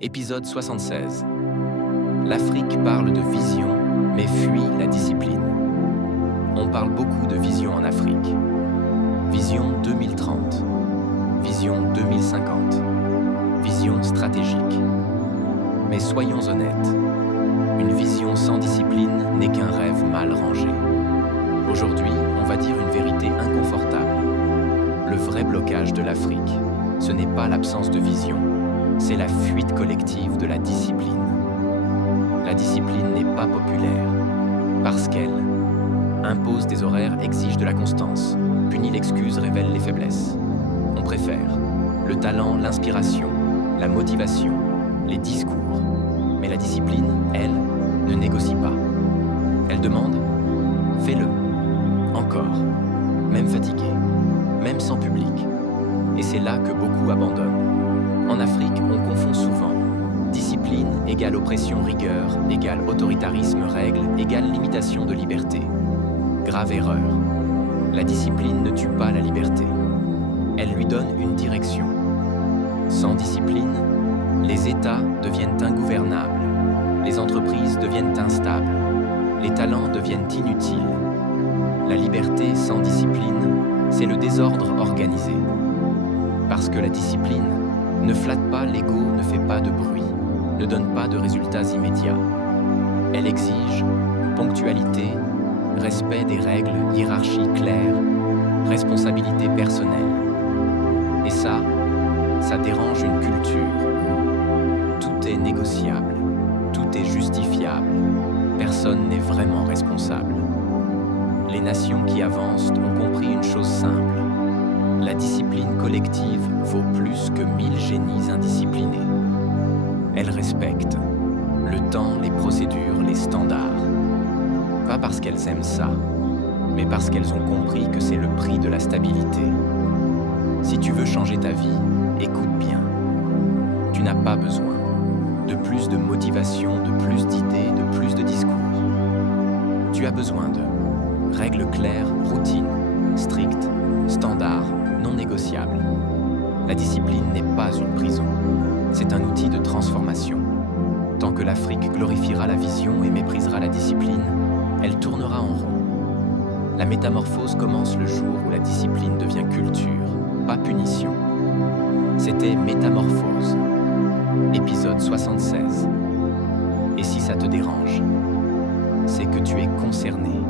Épisode 76. L'Afrique parle de vision, mais fuit la discipline. On parle beaucoup de vision en Afrique. Vision 2030, vision 2050, vision stratégique. Mais soyons honnêtes, une vision sans discipline n'est qu'un rêve mal rangé. Aujourd'hui, on va dire une vérité inconfortable. Le vrai blocage de l'Afrique, ce n'est pas l'absence de vision, c'est la fuite collective de la discipline. La discipline n'est pas populaire, parce qu'elle impose des horaires, exige de la constance, punit l'excuse, révèle les faiblesses. On préfère le talent, l'inspiration, la motivation, les discours. Mais la discipline, elle, ne négocie pas. Elle demande « fais-le ». Encore, même fatigué, même sans public. Et c'est là que beaucoup abandonnent. En Afrique, on confond souvent discipline égale oppression, rigueur, égale autoritarisme, règle, égale limitation de liberté. Grave erreur. La discipline ne tue pas la liberté. Elle lui donne une direction. Sans discipline, les États deviennent ingouvernables, les entreprises deviennent instables, les talents deviennent inutiles. La liberté sans discipline, c'est le désordre organisé. Parce que la discipline ne flatte pas l'ego, ne fait pas de bruit, ne donne pas de résultats immédiats. Elle exige ponctualité, respect des règles, hiérarchie claire, responsabilité personnelle. Et ça dérange une culture où tout est négociable, tout est justifiable, personne n'est vraiment responsable. Les nations qui avancent ont compris une chose simple. La discipline collective vaut plus que 1000 génies indisciplinés. Elle respecte le temps, les procédures, les standards. Pas parce qu'elles aiment ça, mais parce qu'elles ont compris que c'est le prix de la stabilité. Si tu veux changer ta vie, écoute bien. Tu n'as pas besoin de plus de motivation, de plus d'idées, de plus de discours. Tu as besoin de règles claires, routines, strictes, standards, non négociables. La discipline n'est pas une prison, c'est un outil de transformation. Tant que l'Afrique glorifiera la vision et méprisera la discipline, elle tournera en rond. La métamorphose commence le jour où la discipline devient culture, pas punition. C'était Métamorphose, épisode 76. Et si ça te dérange, c'est que tu es concerné.